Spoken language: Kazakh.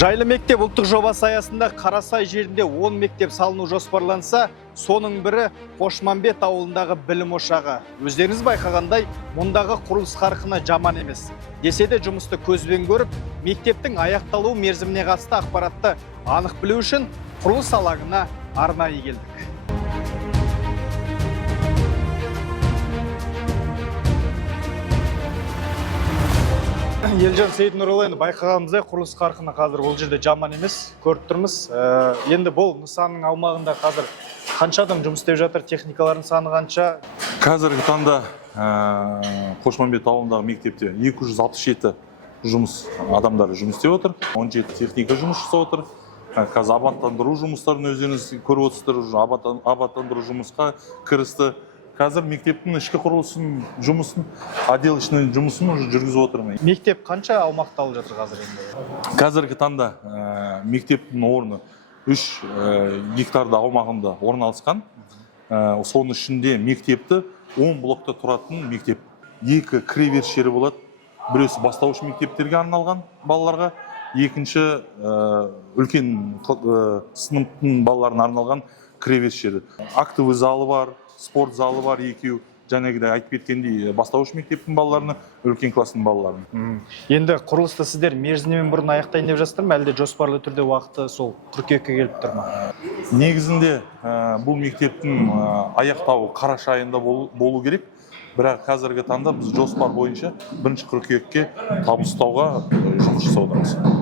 Жайлы мектеп ұлттық жобасы аясында Қарасай жерінде 10 мектеп салыну жоспарланса, соның бірі Қошмамбет ауылындағы білім ошағы. Өздеріңіз байқағандай, мұндағы құрылыс қарқыны жаман емес. Десе де жұмысты көзбен көріп, мектептің аяқталу мерзіміне қатысты ақпаратты анық білу үшін құрылыс алаңына арнайы келдік. Елжан Сейітнұрұлы, байқағанымыздай құрылыс қарқыны қазір бұл жерде жаман емес, көріп тұрмыз. Енді бұл нысанның аумағында қазір қанша адам жұмыс істеп жатыр, техникалардың саны қанша? Қазіргі таңда Қошмамбет ауылындағы мектепте 267 жұмыс адамдары жұмыс істеп отыр, 17 техника жұмыс жасап отыр. Қазір абаттандыру жұмыстарын өздеріңіз көріп отырсыздар, абаттандыру жұмысқа кірісті. Қазір мектептің ішкі құрылысын жұмысын, отделочный жұмысын жүргізіп отырмын. Мектеп қанша аумақты алып жатыр қазір енді? Қазіргі таңда мектептің орны 3 гектарда аумағында орналасқан. Соның ішінде мектепті 10 блокта тұратын мектеп. 2 кіреберіс жері болады. Біреусі бастауыш мектептерге арналған балаларға, екінші үлкен сыныптың балаларына арналған кіреберіс жері. Актовый залы бар, спорт залы бар, екеу. Жаңағыдай айтып кеткендей, бастауыш мектептің балаларына, үлкен класстың балаларына. Енді құрылысты сіздер мерзімінен бұрын аяқтайын деп жатсыздар ма, әлде жоспарлы түрде уақыты сол қыркүйекке келіп тұр ма? Негізінде бұл мектептің аяқтауы қараша айында болу керек. Бірақ қазіргі таңда біз жоспар бойынша 1 қыркүйекке табыстауға жұмыс жасап отырмыз.